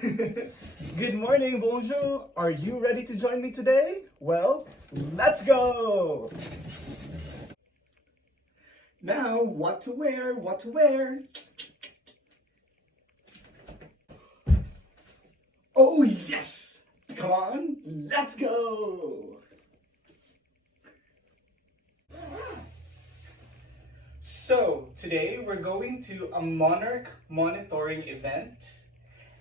Good morning, bonjour. Are you ready to join me today? Well, let's go. Now, what to wear, what to wear. Oh yes! Come on, let's go! So, today we're going to a Monarch monitoring event.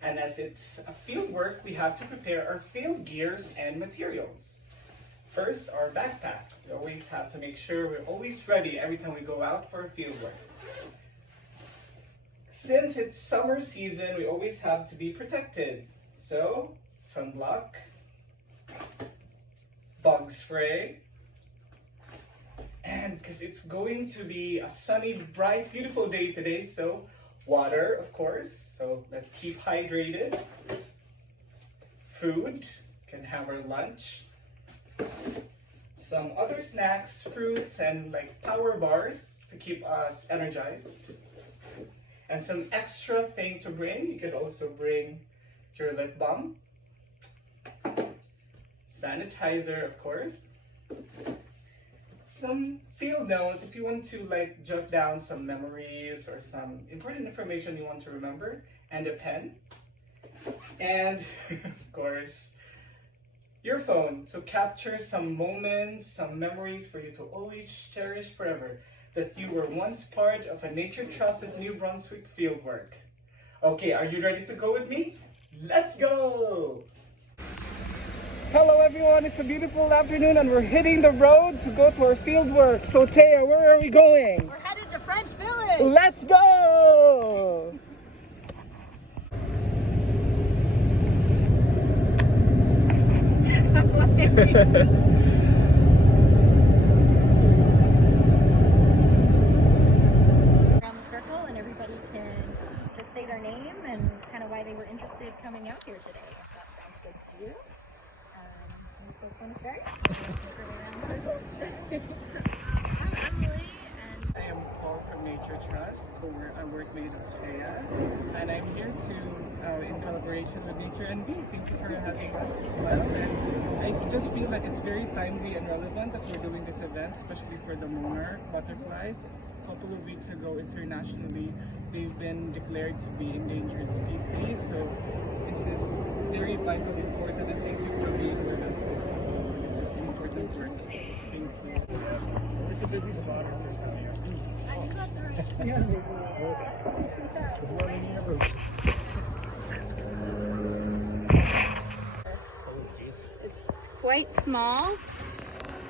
And as it's a field work, we have to prepare our field gears and materials. First, our backpack. We always have to make sure we're always ready every time we go out for field work. Since it's summer season, we always have to be protected. So, sunblock, bug spray, and because it's going to be a sunny, bright, beautiful day today, so water, of course. So let's keep hydrated. Food, can have our lunch. Some other snacks, fruits, and like power bars to keep us energized. And some extra thing to bring. You could also bring your lip balm. Sanitizer, of course. Some field notes if you want to like jot down some memories or some important information you want to remember, and a pen. And of course, your phone to capture some moments, some memories for you to always cherish forever, that you were once part of a Nature Trust of New Brunswick fieldwork. Okay, are you ready to go with me? Let's go! Hello everyone, it's a beautiful afternoon and we're hitting the road to go to our field work. So Taya, where are we going? We're headed to French Village! Let's go! Around the circle, and everybody can just say their name and kind of why they were interested coming out here today. If that sounds good to you. Any folks want to start? Around the circle. I'm Emily, and I am Paul from Nature Trust, a workmate of Taya, and I'm here to, in collaboration with NTNB. Thank you for having us as well. And I just feel that it's very timely and relevant that we're doing this event, especially for the Monarch butterflies. A couple of weeks ago, internationally, they've been declared to be endangered species. So this is very vitally important, and thank you for being with us this evening. This is important work. Thank you. It's a busy spot at this time. it's quite small.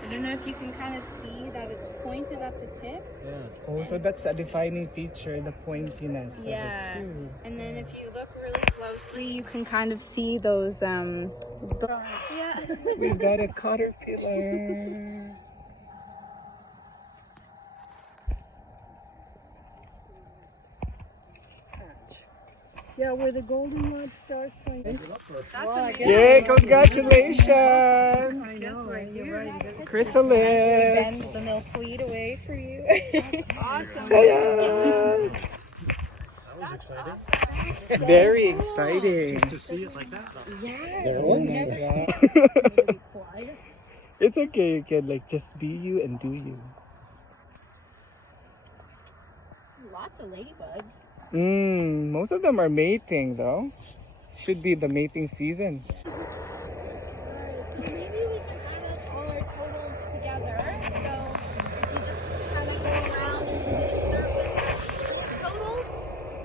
I don't know if you can kind of see that it's pointed at the tip. Yeah. Oh, so that's a defining feature, the pointiness of Yeah. it too. And then if you look really closely, you can kind of see those yeah. We've got a caterpillar. Yeah, where the golden one starts. That's Yay, congratulations! I know, right? You're right. Chrysalis! Bend the milkweed away for you. Awesome. Taya! That was exciting. Very exciting. To see it like that. Oh my God. It's okay, you can like just be you and do you. Lots of ladybugs. Most of them are mating though. Should be the mating season. Alright, so maybe we can add up all our totals together. So if you just kind of go around and you can insert with your totals,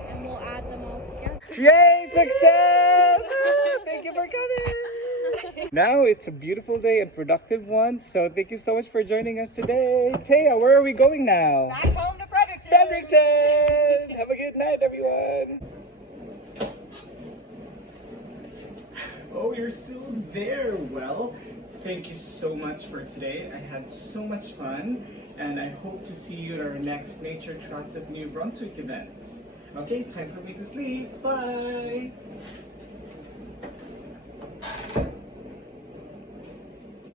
and we'll add them all together. Yay, success! Thank you for coming! Now it's a beautiful day and productive one, so thank you so much for joining us today. Taya, where are we going now? Back home to Fredericton! Fredericton! Have a good night, everyone! Oh, you're still there. Well, thank you so much for today. I had so much fun, and I hope to see you at our next Nature Trust of New Brunswick event. Okay, time for me to sleep. Bye!